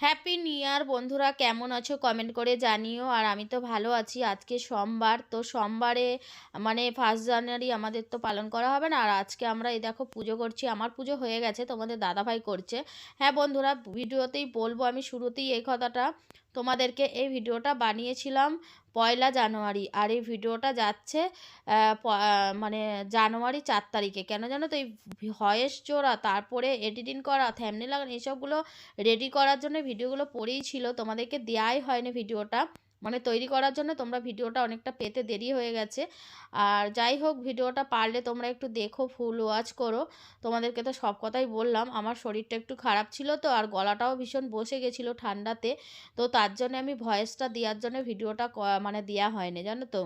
Happy new ইয়ার বন্ধুরা। কেমন আছো? কমেন্ট করে জানিও। আর আমি তো ভালো আছি। আজকে সোমবার। তো সোমবারে মানে ফার্স্ট জানুয়ারি আমাদের তো পালন করা হবে না। আর আজকে আমরা এই দেখো পুজো করছি। আমার পুজো হয়ে গেছে। তোমাদের দাদাভাই করছে। হ্যাঁ বন্ধুরা, ভিডিওতেই বলব আমি শুরুতেই এই কথাটা। তোমাদেরকে এই ভিডিওটা বানিয়েছিলাম পয়লা জানুয়ারি আর এই ভিডিওটা যাচ্ছে মানে জানুয়ারি চার তারিখে। কেন জানো তো এই ভয়েস জোড়া, তারপরে এডিটিং করা, থ্যামনে লাগানো এইসবগুলো রেডি করার জন্য ভিডিওগুলো পড়েই ছিল। তোমাদেরকে দেওয়াই হয়নি ভিডিওটা। মানে তৈরি করার জন্য তোমরা ভিডিওটা অনেকটা পেতে দেরি হয়ে গেছে। আর যাই হোক, ভিডিওটা পারলে তোমরা একটু দেখো, ফুল ওয়াচ করো। তোমাদেরকে তো সব কথাই বললাম, আমার শরীরটা একটু খারাপ ছিল তো, আর গলাটাও ভীষণ বসে গেছিল ঠান্ডাতে। তো তার জন্য আমি ভয়েসটা দেওয়ার জন্য ভিডিওটা মানে দেওয়া হয়নি, জানো তো?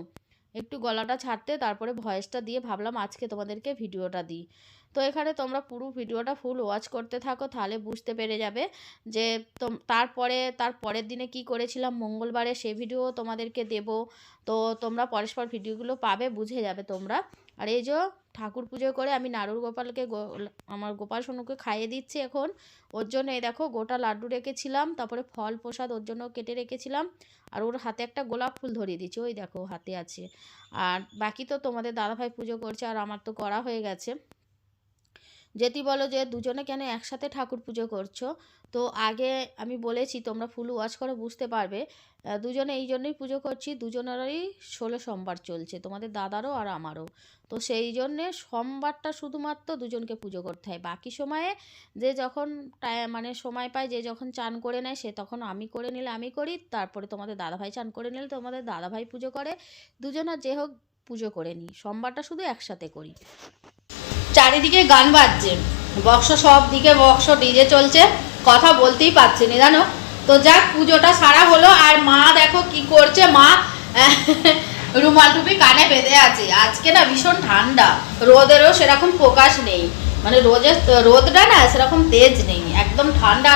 একটু গলাটা ছাড়তে, তারপরে ভয়েসটা দিয়ে ভাবলাম আজকে তোমাদেরকে ভিডিওটা দিই। তো এখানে তোমরা পুরো ভিডিওটা ফুল ওয়াচ করতে থাকো, তাহলে বুঝতে পেরে যাবে যে তারপরে, তার পরের দিনে কি করেছিলাম, মঙ্গলবারে সে ভিডিও তোমাদেরকে দেব। তো তোমরা পরস্পর ভিডিওগুলো পাবে, বুঝে যাবে তোমরা। আর এই যে ঠাকুর পুজো করে আমি নাড়ুর গোপালকে আমার গোপাল সোনুকে খাইয়ে দিচ্ছি এখন। ওর জন্য এই দেখো গোটা লাড্ডু রেখেছিলাম, তারপরে ফল প্রসাদ ওর জন্য কেটে রেখেছিলাম। আর ওর হাতে একটা গোলাপ ফুল ধরিয়ে দিচ্ছি, ওই দেখো হাতে আছে। আর বাকি তো তোমাদের দাদাভাই পুজো করছে, আর আমার তো করা হয়ে গেছে। যেটি বলো যে দুজনে কেন একসাথে ঠাকুর পুজো করছ? তো আগে আমি বলেছি, তোমরা ফুল ওয়াচ করে বুঝতে পারবে দুজনে এই জন্যই পুজো করছি, দুজনেরই ষোলো সোমবার চলছে, তোমাদের দাদারও আর আমারও। তো সেই জন্যে সোমবারটা শুধুমাত্র দুজনকে পুজো করতে হয়। বাকি সময়ে যে যখন মানে সময় পায়, যে যখন চান করে নেয়, সে তখন আমি করে নিলে আমি করি, তারপরে তোমাদের দাদাভাই চান করে নিলে তোমাদের দাদাভাই পুজো করে। দুজনের যে হোক পুজো করে নিই, সোমবারটা শুধু একসাথে করি। চারিদিকে গান বাজছে। বক্স সব দিকে বক্স ডিজে চলছে, কথা বলতেই পারছি না, জানো? তো যাক, পুজোটা সারা হলো, আর মা দেখো কি করছে, মা, রুমাল টুপি কানে বেঁধে আছে। আজকে না ভীষণ ঠান্ডা, রোদেরও সেরকম প্রকাশ নেই। মানে রোদের রোদটা না সেরকম তেজ নেই, একদম ঠান্ডা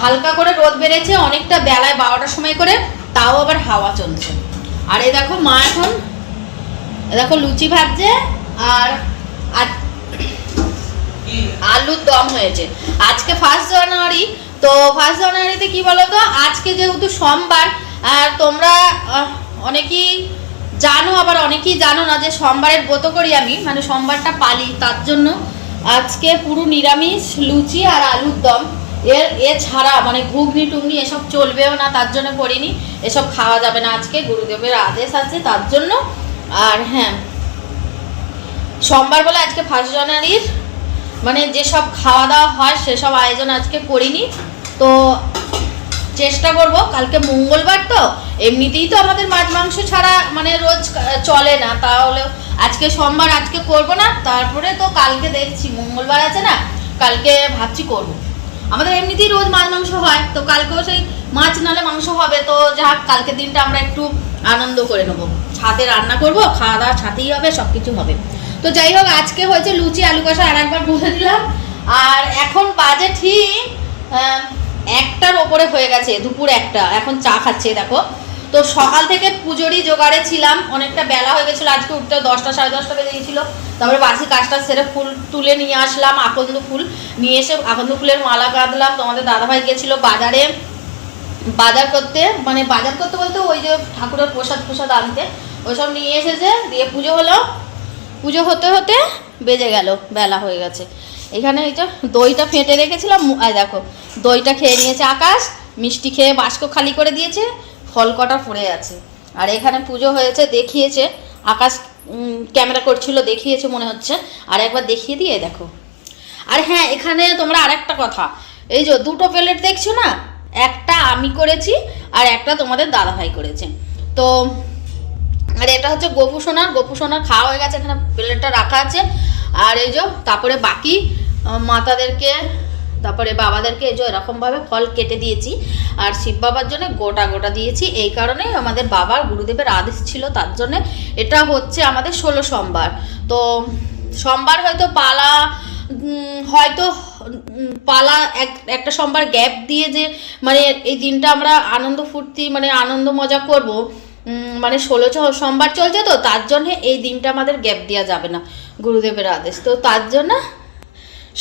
হালকা করে রোদ বেড়েছে অনেকটা বেলায় বারোটার সময় করে, তাও আবার হাওয়া চলছে। আর এই দেখো মা এখন দেখো লুচি ভাজছে, আর আর আলুর দম হয়েছে। আজকে ফার্স্ট জানুয়ারি, তো ফার্স্ট জানুয়ারিতে কি বলতো? আজকে যেহেতু সোমবার, আর তোমরা অনেকেই জানো, আবার অনেকেই জানো না যে সোমবারের ব্রত করি আমি মানে সোমবারটা পালি, তার জন্য আজকে পুরো নিরামিষ লুচি আর আলুর দম। এর, এছাড়া মানে ঘুগনি টুগনি এসব চলবেও না, তার জন্য করিনি। এসব খাওয়া যাবে না আজকে, গুরুদেবের আদেশ আছে তার জন্য। আর হ্যাঁ সোমবার বলে আজকে ফার্স্ট জানুয়ারির মানে যেসব খাওয়া দাওয়া হয় সেসব আয়োজন আজকে করিনি। তো চেষ্টা করব, কালকে মঙ্গলবার তো, এমনিতেই তো আমাদের মাছ মাংস ছাড়া মানে রোজ চলে না। তাহলে আজকে সোমবার, আজকে করব না। তারপরে তো কালকে দেখছি, মঙ্গলবার আছে না, কালকে ভাবছি করব। আমাদের এমনিতেই রোজ মাছ মাংস হয়, তো কালকেও সেই মাছ নালে মাংস হবে। তো যাক কালকে দিনটা আমরা একটু আনন্দ করে নেব। ছাদে রান্না করব, খাওয়া দাওয়া ছাতেই হবে সব কিছু হবে। তো যাই হোক, আজকে হয়েছে লুচি, আলু কষা আর একবার বলে দিলাম। আর এখন বাজে ঠিক একটার ওপরে হয়ে গেছে, দুপুর একটা। এখন চা খাচ্ছে, দেখো। তো সকাল থেকে পুজোরই জোগাড়ে ছিলাম, অনেকটা বেলা হয়ে গেছিল, আজকে উঠতে দশটা, সাড়ে দশটা বেজে গেছিল। তারপরে বাসি কাজটা সেরে ফুল তুলে নিয়ে আসলাম, আকন্দ ফুল। নিয়ে এসে আকন্দ ফুলের মালা গাঁদলাম। তোমাদের দাদাভাই গেছিল বাজারে। বাজার করতে মানে বাজার করতে বলতে ওই যে ঠাকুরের প্রসাদ প্রসাদ আনতে। ওইসব নিয়ে এসেছে, দিয়ে পুজো হলো। পুজো হতে হতে বেজে গেল, বেলা হয়ে গেছে। এখানে এই যে দইটা ফেটে রেখেছিলাম দেখো, দইটা খেয়ে নিয়েছে আকাশ, মিষ্টি খেয়ে বাস্ক খালি করে দিয়েছে, ফল কটা পড়ে আছে। আর এখানে পুজো হয়েছে, দেখিয়েছে, আকাশ ক্যামেরা করছিল, দেখিয়েছে মনে হচ্ছে। আর একবার দেখিয়ে দিয়ে দেখো। আর হ্যাঁ এখানে তোমরা আরেকটা কথা, এই যে দুটো প্লেট দেখছ না? একটা আমি করেছি, আর একটা তোমাদের দাদাভাই করেছে। তো আর এটা হচ্ছে গোপু সোনার গোপু সোনার খাওয়া হয়ে গেছে, এখানে প্লেটটা রাখা আছে। আর এই যে, তারপরে বাকি মাতাদেরকে, তারপরে বাবাদেরকে এই যে এরকমভাবে ফল কেটে দিয়েছি। আর শিব বাবার জন্য গোটা গোটা দিয়েছি। এই কারণে আমাদের বাবার গুরুদেবের আদেশ ছিল, তার জন্যে এটা হচ্ছে আমাদের ষোলো সোমবার। তো সোমবার হয়তো পালা হয়তো পালা এক, একটা সোমবার গ্যাপ দিয়ে যে মানে এই দিনটা আমরা আনন্দ ফুর্তি মানে আনন্দ মজা করব মানে ষোলো সোমবার চলছে তো, তার জন্য এই দিনটা আমাদের গ্যাপ দেওয়া যাবে না, গুরুদেবের আদেশ। তো তার জন্য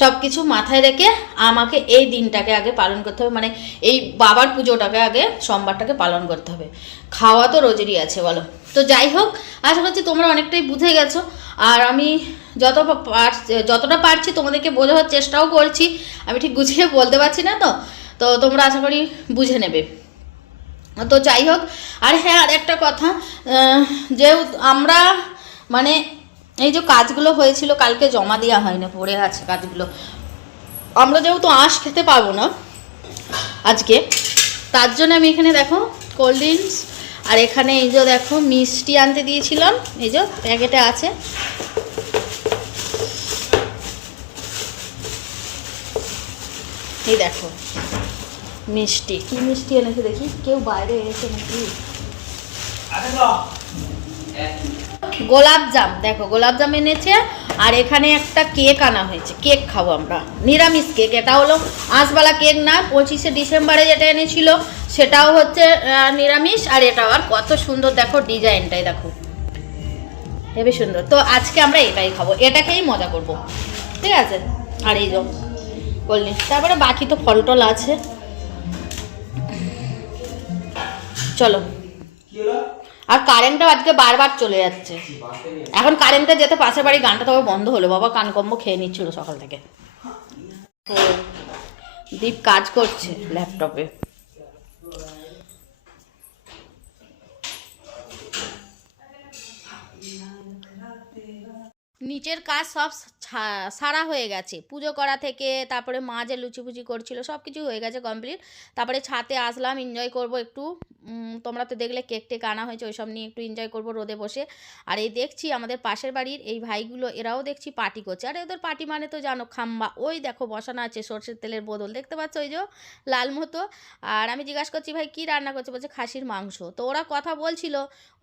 সব কিছু মাথায় রেখে আমাকে এই দিনটাকে আগে পালন করতে হবে মানে এই বাবার পুজোটাকে আগে সোমবারটাকে পালন করতে হবে। খাওয়া তো রোজেরই আছে, বলো। তো যাই হোক, আশা করছি তোমরা অনেকটাই বুঝে গেছো। আর আমি যত যতটা পারছি তোমাদেরকে বোঝানোর চেষ্টাও করছি, আমি ঠিক গুছিয়ে বলতে পারছি না তো তো তোমরা আশা করি বুঝে নেবে। তো যাই হোক, আর হ্যাঁ আর একটা কথা যেহেতু আমরা মানে এই যে কাজগুলো হয়েছিল, কালকে জমা দেওয়া হয়নি, পড়ে আছে কাজগুলো। আমরা যেহেতু আঁশ খেতে পারব না আজকে, তার জন্য আমি এখানে দেখো কোল্ড ড্রিঙ্কস আর এখানে এই যে দেখো, মিষ্টি আনতে দিয়েছিলাম, এই যে প্যাকেটে আছে। এই দেখো মিষ্টি। কি মিষ্টি এনেছে দেখি? কেউ বাইরে এসে নাকি? গোলাপ জাম দেখো গোলাপ জাম এনেছে, আর এখানে একটা কেক আনা হয়েছে। কেক খাব আমরা। নিরামিষ কেক, এটা হলো আঁশবালা কেক না, পঁচিশে ডিসেম্বরে যেটা এনেছিল, সেটাও হচ্ছে নিরামিষ, আর এটা আর কত সুন্দর, দেখো, ডিজাইনটাই দেখো। হেবি সুন্দর। তো আজকে আমরা এটাই খাব। এটা খেয়েই মজা করব। ঠিক আছে? আর এই যে কোল্ড। তারপরে বাকি তো ফল টল আছে। চলো। আর কারেন্টটাও আজকে বারবার চলে যাচ্ছে। এখন কারেন্টটা যেতে পাশের বাড়ি গানটা তবে বন্ধ হলো। বাবা কানকম্ব খেয়ে নিচ্ছিল সকাল থেকে। ও, দীপ কাজ করছে ল্যাপটপে। নিচের কাজ সব সারা হয়ে গেছে। পুজো করা থেকে তারপরে মা যে লুচি ফুচি করছিল, সব কিছু হয়ে গেছে কমপ্লিট তারপরে ছাতে আসলাম এনজয় করব একটু। তোমরা তো দেখলে কেক টেক আনা হয়েছে, ওইসব নিয়ে একটু এনজয় করব রোদে বসে। আর এই দেখছি আমাদের পাশের বাড়ির এই ভাইগুলো, এরাও দেখছি পার্টি করছে। আর ওদের পার্টি মানে তো জানো, খাম্বা। ওই দেখো বসানো আছে সর্ষের তেলের বোতল দেখতে পাচ্ছ ওই যে লাল মতো? আর আমি জিজ্ঞাসা করছি, ভাই, কী রান্না করছে? বলছে, খাসির মাংস। তো ওরা কথা বলছিল,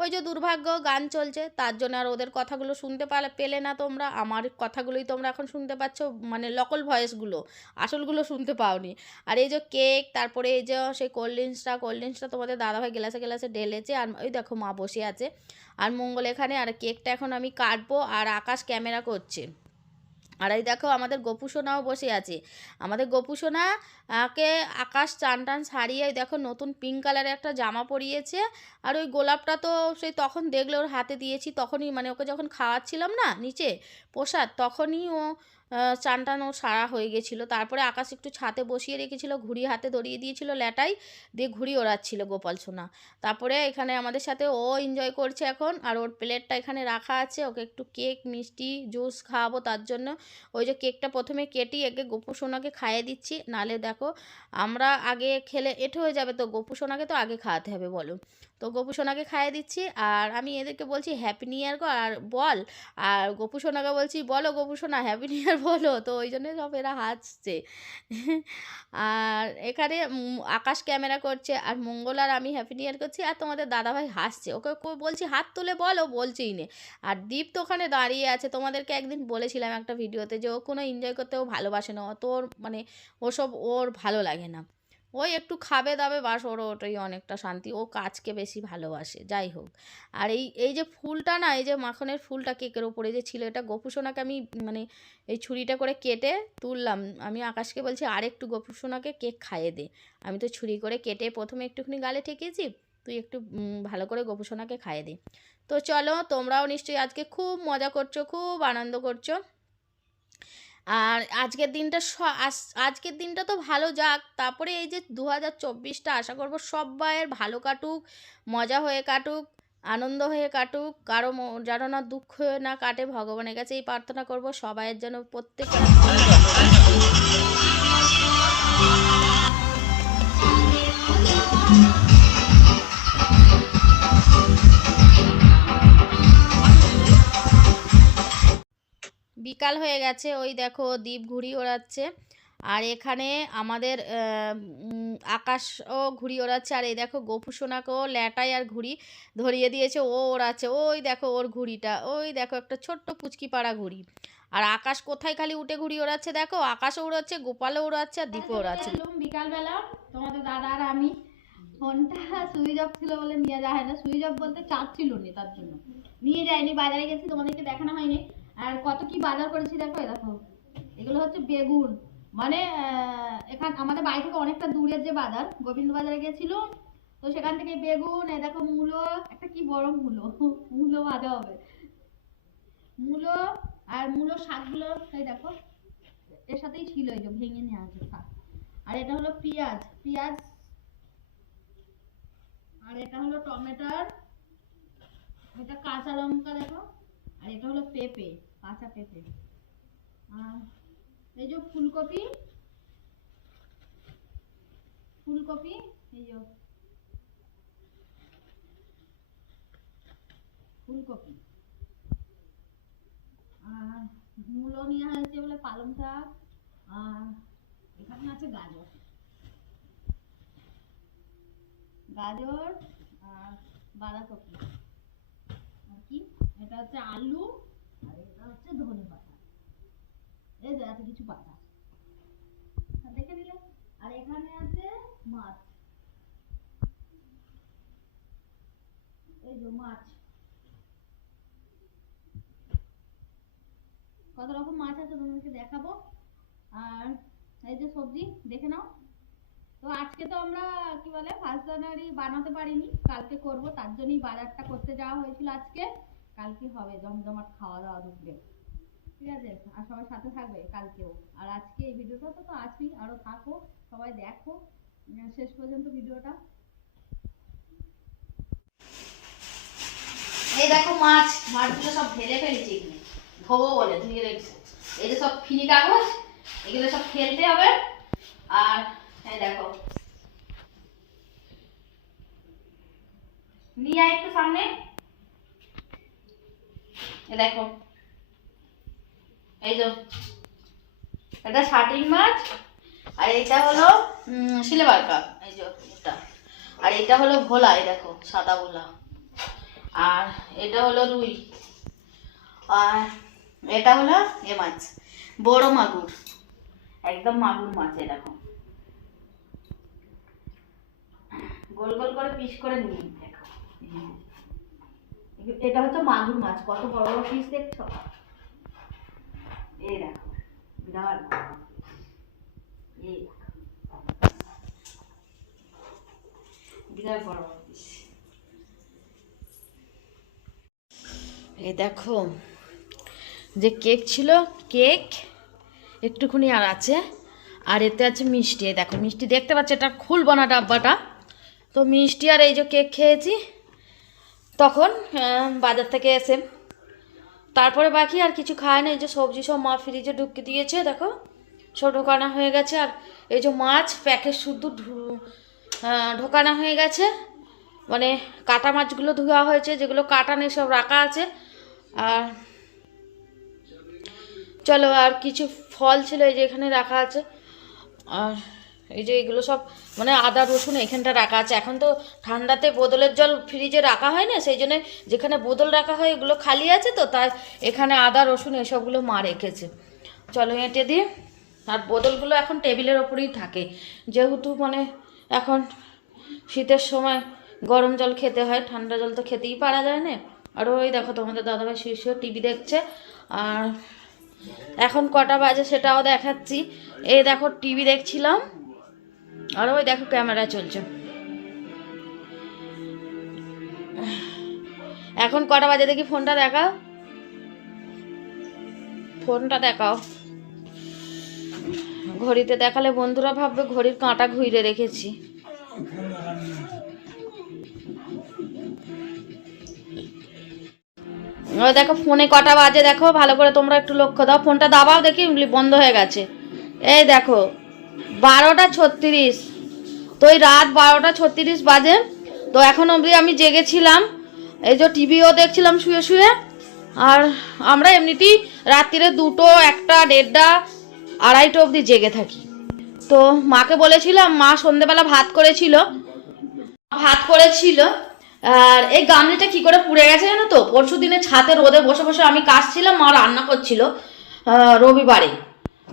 ওই যে দুর্ভাগ্য, গান চলছে, তার জন্য আর ওদের কথাগুলো শুনতে পালে, পেলে না তোমরা? আমার কথাগুলোই তোমরা এখন শুনতে পাচ্ছ মানে লকল ভয়েসগুলো, আসলগুলো শুনতে পাওনি। আর এই যে কেক, তারপরে এই যে সেই কোল্ড ড্রিঙ্কসটা কোল্ড ড্রিঙ্কসটা তোমাদের দাদাভাই গ্লাসে গ্লাসে ঢেলেছে, আর ওই দেখো মা বসে আছে। আর মঙ্গল এখানে, আর কেকটা এখন আমি কাটবো, আর আকাশ ক্যামেরা করছে। আর এই দেখো আমাদের গোপুসোনাও বসে আছে। আমাদের গোপুসোনা কে আকাশ চান টান সারিয়ে দেখো নতুন পিঙ্ক কালারের একটা জামা পরিয়েছে। আর ওই গোলাপটা তো সেই তখন দেখলে ওর হাতে দিয়েছি, তখনই মানে ওকে যখন খাওয়াচ্ছিলাম না নিচে প্রসাদ, তখনই ও চান টান ও সারা হয়ে গেছিল। তারপরে আকাশ একটু ছাতে বসিয়ে রেখেছিল, ঘুড়ি হাতে ধরিয়ে দিয়েছিল ল্যাটাই দিয়ে ঘুড়ি ওড়াচ্ছিল গোপাল সোনা। তারপরে এখানে আমাদের সাথে ও এনজয় করছে এখন, আর ওর প্লেটটা এখানে রাখা আছে। ওকে একটু কেক, মিষ্টি, জুস খাওয়াবো তার জন্য। ওই যে কেকটা প্রথমে কেটি, একে গোপু সোনাকে খাইয়ে দিচ্ছি। নালে দেখো, আমরা আগে খেলে এঁটো হয়ে যাবে তো, গোপু সোনাকে তো আগে খাওয়াতে হবে, বলো। তো গোপু সোনাকে খাইয়ে দিচ্ছি। আর আমি এদেরকে বলছি হ্যাপি নিউ ইয়ার গো, আর বল। আর গোপু সোনাকে বলছি, বলো গোপু সোনা হ্যাপি নিউ ইয়ার বলো। তো ওই জন্য সব এরা হাসছে। আর এখানে আকাশ ক্যামেরা করছে, আর মঙ্গল আর আমি হ্যাপি নিউ ইয়ার করছি, আর তোমাদের দাদাভাই হাসছে। ওকে বলছি, হাত তুলে বলো, বলছেই নে। আর দীপ তো ওখানে দাঁড়িয়ে আছে। তোমাদেরকে একদিন বলেছিলাম একটা ভিডিওতে যে ও কোনো এনজয় করতে ও ভালোবাসে না। অত মানে ওসব ওর ভালো লাগে না। ওই একটু খাবে দাবে বাস ওর ওটাই অনেকটা শান্তি। ও কাজকে বেশি ভালোবাসে, যাই হোক। আর এই এই যে ফুলটা না, এই যে মাখনের ফুলটা কেকের ওপরে যে ছিল, এটা গোপুসোনাকে আমি মানে এই ছুরিটা করে কেটে তুললাম। আমি আকাশকে বলছি আর একটু গোপুসোনাকে কেক খাইয়ে দে। আমি তো ছুরি করে কেটে প্রথমে একটুখানি গালে ঠেকিয়েছি, তুই একটু ভালো করে গোপুসোনাকে খাইয়ে দে। তো চলো, তোমরাও নিশ্চয়ই আজকে খুব মজা করছ, খুব আনন্দ করছ। আর আজকের দিনটা আজকের দিনটা তো ভালো যাক। তারপরে এই যে দু হাজার চব্বিশটা আশা করব সবাইয়ের ভালো কাটুক, মজা হয়ে কাটুক, আনন্দ হয়ে কাটুক, কারও যেন না দুঃখ না কাটে, ভগবানের কাছে এই প্রার্থনা করব সবাইয়ের যেন প্রত্যেকটা বিকাল হয়ে গেছে ওই দেখো দ্বীপ ঘুড়ি ওড়াচ্ছে। আর এখানে আমাদের আকাশও ঘুড়ি ওড়াচ্ছে। আর এই দেখো গোপু সোনাকেও ল্যাটাই আর ঘুড়ি ধরিয়ে দিয়েছে ও ওড়াচ্ছে। ওই দেখো ওর ঘুড়িটা ওই দেখো একটা ছোট্ট পুচকি পাড়া ঘুড়ি। আর আকাশ কোথায় খালি উঠে ঘুড়ি ওড়াচ্ছে দেখো? আকাশও উড়াচ্ছে গোপালও উড়াচ্ছে আর দীপও ওড়াচ্ছে। বিকালবেলা তোমাদের দাদা আর আমি ফোনটা সুইচ অফ ছিল বলে নিয়ে যাওয়া হয় না। সুইচ অফ বলতে চার্জ ছিল না তার জন্য। নিয়ে যায়নি বাজারে গেছি তোমাদেরকে দেখানো হয়নি। আর কত কি বাজার করেছি দেখো দেখো। এগুলো হচ্ছে বেগুন। মানে এখান, আমাদের বাড়ি থেকে অনেকটা দূরের যে বাজার গোবিন্দ বাজারে গেছিল। তো সেখান থেকে বেগুন, এই দেখো মূলো, একটা কি বড় মূলো? মূলো ভাজা হবে। মূলো আর মূলো শাকগুলো, এই দেখো, এর সাথেই ছিল এই যে, ভেঙে নেওয়া আছে শাক। আর এটা হলো পেঁয়াজ পেঁয়াজ, আর এটা হলো টমেটোর, এটা কাঁচা লঙ্কা দেখো। আর এটা হলো পেঁপে, কাঁচা পেঁপে। আর এই যে ফুলকপি ফুলকপি, এই যে ফুলকপি। আর মূলো নিয়ে হয়েছে বলে পালং শাক, আর এখানে আছে গাজর। গাজর আর বাঁধাকপি। এটা হচ্ছে আলু, আর এটা হচ্ছে ধনে পাতা। এই যে, এত কিছু পাতা। দেখে নিলে। আর এখানে আছে মাছ। এই যে মাছ। কত রকম মাছ আছে তোমাদেরকে দেখাবো। আর এই যে সবজি, দেখে নাও। তো আজকে তো আমরা, কি বলে ফার্স্ট জানুয়ারি বানাতে পারিনি। কালকে করব, তার জন্যই বাজারটা করতে যাওয়া হয়েছিল আজকে। কালকে হবে, জমজমাট খাওয়া দাওয়া ঢুকবে। ঠিক আছে? আর সবাই সাথে থাকবে কালকেও। আর আজকে এই ভিডিওটা তো তো আছেই আরও থাকো, সবাই দেখো। শেষ পর্যন্ত ভিডিওটা। এই দেখো মাছ, মাছগুলো সব ঢেলে ফেলেছি এখানে। ধোবো বলে, ধুয়ে রেখেছে। এই যে সব ফিনি কাগজ, এগুলো সব ফেলতে হবে। আর, এই দেখো। নিয়ে একটু সামনে। দেখো। এই যে, এটা শাটিং মাছ, আর এটা হলো সিলেবার কাপ এই যে আর এটা হলো ভোলা, এই দেখো, সাদা ভোলা। আর এটা হলো রুই। আর এটা হলো এ মাছ, বড় মাগুর। একদম মাগুর মাছ এ দেখো। গোল গোল করে পিস করে নিয়ে দেখো। এটা হচ্ছে মাগুর মাছ, কত বড় বড় পিস দেখছ? এই দেখো এই দেখো, যে কেক ছিল কেক একটুখানি আর আছে, আর এতে আছে মিষ্টি। দেখো, মিষ্টি দেখতে পাচ্ছ, এটা খুলবো না ডাব্বাটা। তো মিষ্টি আর এই যে কেক খেয়েছি তখন বাজার থেকে এসে তারপরে বাকি আর কিছু খায় না, এই যে সবজি সব মা ফ্রিজে ঢুকিয়ে দিয়েছে, দেখো। ঢোকানো হয়ে গেছে, আর এই যে মাছ প্যাকেট শুদ্ধ ঢোকানো হয়ে গেছে। মানে কাটা মাছগুলো ধোয়া হয়েছে, যেগুলো কাটা নেই, সব রাখা আছে। আর চলো, আর কিছু ফল ছিল, এই যে এখানে রাখা আছে। আর এই যে এগুলো সব মানে আদা, রসুন এখানটা রাখা আছে। এখন তো ঠান্ডাতে বোতলের জল ফ্রিজে রাখা হয় না, সেই জন্য যেখানে বোতল রাখা হয় এগুলো খালি আছে তো, তাই এখানে আদা, রসুন এসবগুলো মা রেখেছে। চলো এঁটে দিয়ে আর বোতলগুলো এখন টেবিলের ওপরেই থাকে। যেহেতু মানে এখন শীতের সময় গরম জল খেতে হয়, ঠান্ডা জল তো খেতেই পারা যায় না। আর ওই দেখো তোমাদের দাদাভাই শীর্ষ টিভি দেখছে। আর এখন কটা বাজে সেটাও দেখাচ্ছি। এই দেখো টিভি দেখছিলাম। আর ওই দেখো ক্যামেরা চলছে। এখন কটা বাজে দেখি? ফোনটা দেখাও। ফোনটা দেখাও। ঘড়িতে দেখালে বন্ধুরা ভাববে ঘড়ির কাঁটা ঘুরে রেখেছি। দেখো, ফোনে কটা বাজে দেখো। ভালো করে তোমরা একটু লক্ষ্য দাও। ফোনটা দাবাও দেখি, বন্ধ হয়ে গেছে। এই দেখো বারোটা ছত্রিশ। তো ওই রাত বারোটা ছত্রিশ বাজে। তো এখন অবধি আমি জেগেছিলাম। এই যে টিভিও দেখছিলাম শুয়ে শুয়ে। আর আমরা এমনিতেই রাত্রিরে দুটো, একটা, দেড়টা, আড়াইটা অবধি জেগে থাকি। তো মাকে বলেছিলাম, মা সন্ধেবেলা ভাত করেছিল। ভাত করেছিল। আর এই গামলিটা কি করে পুড়ে গেছে জানো তো? পরশু দিনে ছাতে রোদে বসে বসে আমি কাশছিলাম, মা রান্না করছিল রবিবারে।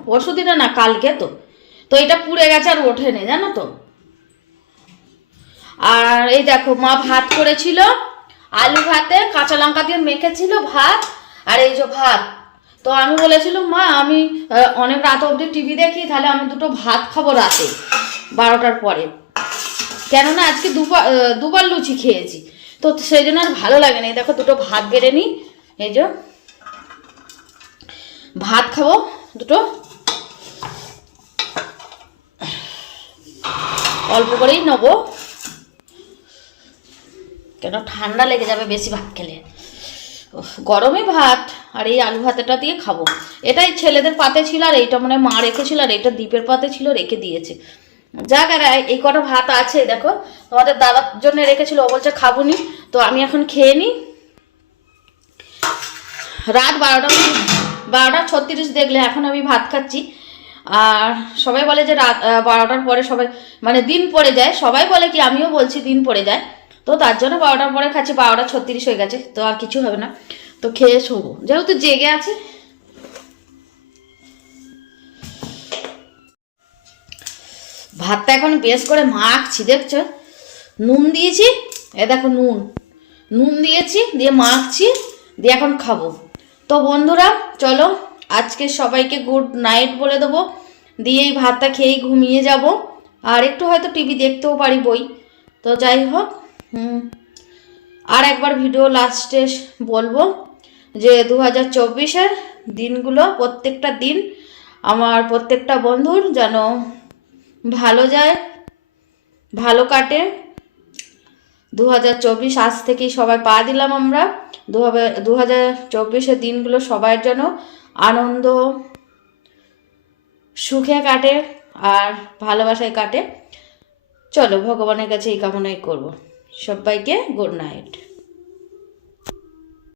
পরশু দিনে না, কালকে তো। তো এটা পুড়ে গেছে আর ওঠেনি, জানো তো? আর এই দেখো, মা ভাত করেছিল, আলু ভাতে, কাঁচা লঙ্কা দিয়ে মেখেছিল ভাত, আর এই যে ভাত। তো আমি বলেছিলাম মা, আমি অনেক রাত অবধি টিভি দেখি, তাহলে আমি দুটো ভাত খাব রাতে, বারোটার পরে। কেননা আজকে দুবার দুবার লুচি খেয়েছি। তো সেই জন্য আর ভালো লাগে না। এই দেখো, দুটো ভাত বেড়ে নিই। এই যে, ভাত খাব, দুটো। অল্প করেই নেব। কেন? ঠান্ডা লেগে যাবে বেশি ভাত খেলে। গরমে ভাত আর এই আলু ভাতেটা দিয়ে খাব। এটাই ছেলেদের পাতে ছিল আর এইটা মানে মা রেখেছিল আর এইটা দ্বীপের পাতে ছিল, রেখে দিয়েছে। যাক আর এই কটা ভাত আছে, দেখো। তোমাদের দাদার জন্য রেখেছিল, ও বলছে খাব নি তো আমি এখন খেয়ে নিই রাত বারোটা বারোটা ছত্রিশ দেখলে এখন আমি ভাত খাচ্ছি। আর সবাই বলে যে রাত বারোটার পরে সবাই মানে দিন পড়ে যায়। সবাই বলে কি, আমিও বলছি দিন পড়ে যায়। তো তার জন্য বারোটার পরে খাচ্ছি, বারোটা ছত্রিশ হয়ে গেছে, তো আর কিছু হবে না। তো খেয়ে শোবো। যেহেতু জেগে আছে। ভাতটা এখন বেশ করে মাখছি, দেখছ? নুন দিয়েছি, এ দেখো নুন। নুন দিয়েছি, দিয়ে মাখছি, দিয়ে এখন খাব। তো বন্ধুরা, চলো আজকে সবাইকে গুড নাইট বলে দেবো। দিয়ে এই ভাতটা খেয়েই ঘুমিয়ে যাব। আর একটু হয়তো টিভি দেখতেও পারি বই। তো যাই হোক আর একবার ভিডিও লাস্টে বলব যে দু হাজার চব্বিশের দিনগুলো প্রত্যেকটা দিন আমার প্রত্যেকটা বন্ধুর যেন ভালো যায়, ভালো কাটে। দু হাজার চব্বিশ আজ থেকেই সবাই পা দিলাম আমরা। দু হাজার চব্বিশের দিনগুলো সবাই যেন আনন্দ, সুখে কাটে আর ভালোবাসায় কাটে। চলো, ভগবানের কাছে এই কামনাই করব। সবাইকে গুড নাইট